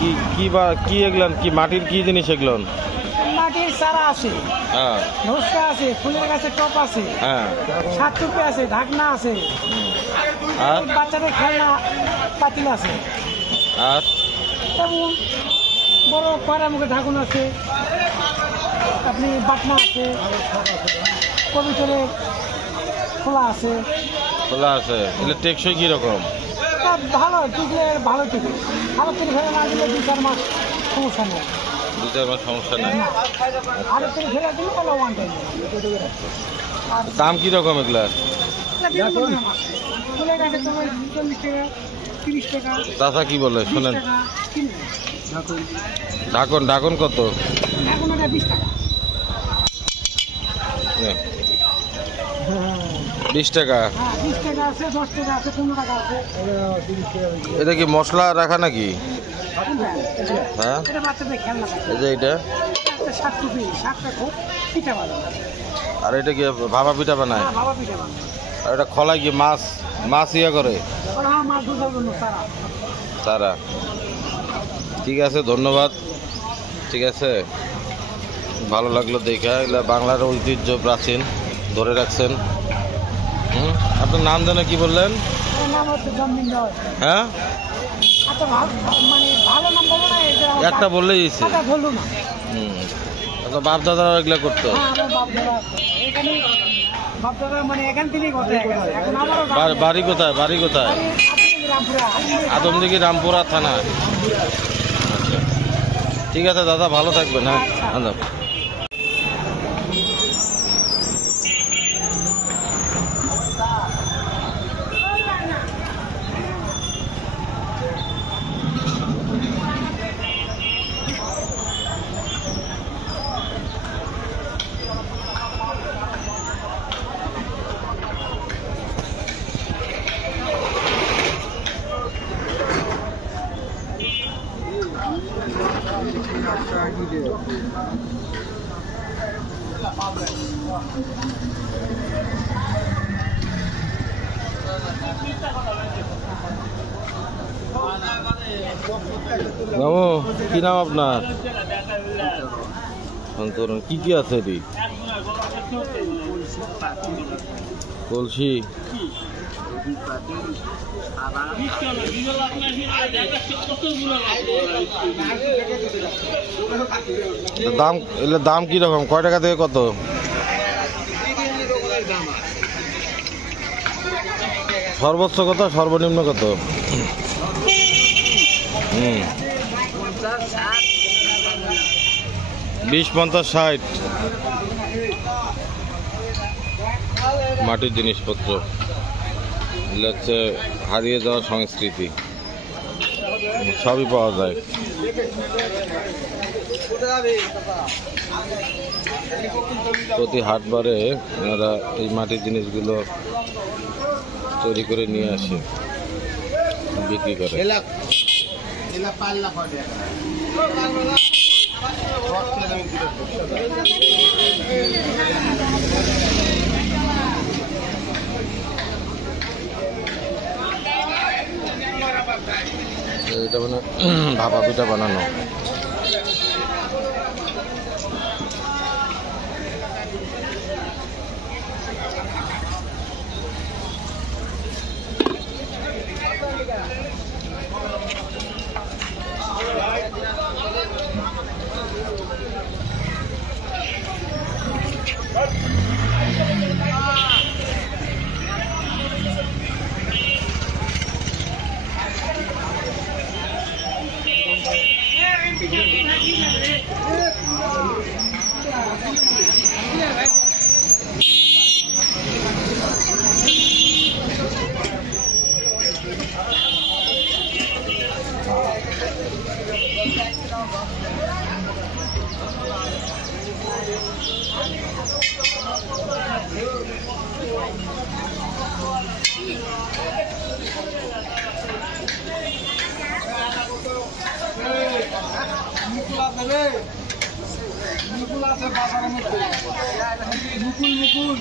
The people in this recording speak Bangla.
কি কি বা কি এগুলান কি মাটির কি জিনিস এগুলান? মাটির চারা আছে, হ্যাঁ নস্কা আছে, ফুলের গাছের টপ আছে, হ্যাঁ সাতটুপি আছে, ঢাকনা আছে, আর বাচ্চাদের খেলনা পাতিল আছে, আর এবং বড় কয়রা মুখে ঢাকুন আছে, আপনি বাটনা আছে, কবিতরের খোলা আছে। খোলা আছে, এগুলো টেকসই কিরকম? তা ভালো টিকলে ভালো টিকে, ভালো করে ফেলে না দিলে 2-4 মাস সমস্যা নেই। 2-4 মাস সমস্যা নাই। আর একটু ফেলে দিলে তাহলে ওয়ান টাইম। দাম কিরকম এগুলা? ফুলের গাছে তোমার 40 টাকা, 30 টাকা। চাচা কি বলে শোনেন? ঢাকন ঢাকন কত? এখন ওটা 20 টাকা। 20 টাকা। হ্যাঁ 20 টাকা আছে, 10 টাকা আছে, 15 টাকা আছে। এটা কি মশলা রাখা নাকি? হ্যাঁ এটা বাচ্চাদের খেলনা থাকে। এই যে এটা, একটা 7 টুপি, 7টা খুব পিঠা বানায়। আর এটা কি ভাপা পিঠা বানায়? হ্যাঁ বাবা পিঠা বানায়। আর এটা খোলায় কি মাছ মাছ ইয়া করে? ওরা মাছ ধরার জন্য তারা। তারা ঠিক আছে, ধন্যবাদ। ঠিক আছে, ভালো লাগলো দেখা। এগুলা বাংলার ঐতিহ্য, প্রাচীন ধরে রাখছেন। আপনার নাম যেন কি বললেন? ওর নাম হচ্ছে জন্মিন দেওয়া। হ্যাঁ আচ্ছা মানে ভালো নাম বলো না, এটা একটা বললেই হয়েছে। কথা বললো না। আপনার বাপ দাদারা এগুলা করতো? হ্যাঁ আমার বাপ দাদা এখানে, বাপ দাদা মানে এখান থেকেই কথা গেছে। এখন আমারও বাড়ি কোথায়? বাড়ি কোথায়? রামপুরা। আদমদিঘি রামপুরা থানা। আচ্ছা ঠিক আছে দাদা, ভালো থাকবেন। হ্যাঁ আচ্ছা। বাবু কি নাম আপনার? সন্তরণ। কি কি আছে এটি? কলসি, দাম এগুলোর দাম কি রকম? কয় টাকা থেকে কত? সর্বোচ্চ কত, সর্বনিম্ন কত? 20, 50, 60 মাটির জিনিসপত্র। এগুলো হচ্ছে হারিয়ে যাওয়া সংস্কৃতি, সবই পাওয়া যায়। প্রতি হাটবারে ওনারা এই মাটির জিনিসগুলো তৈরি করে নিয়ে আসে, বিক্রি করে। এটা মানে ভাপা পিঠা বানানো। মুকুল আছে বাজারের মধ্যে, মুকুল মুকুল।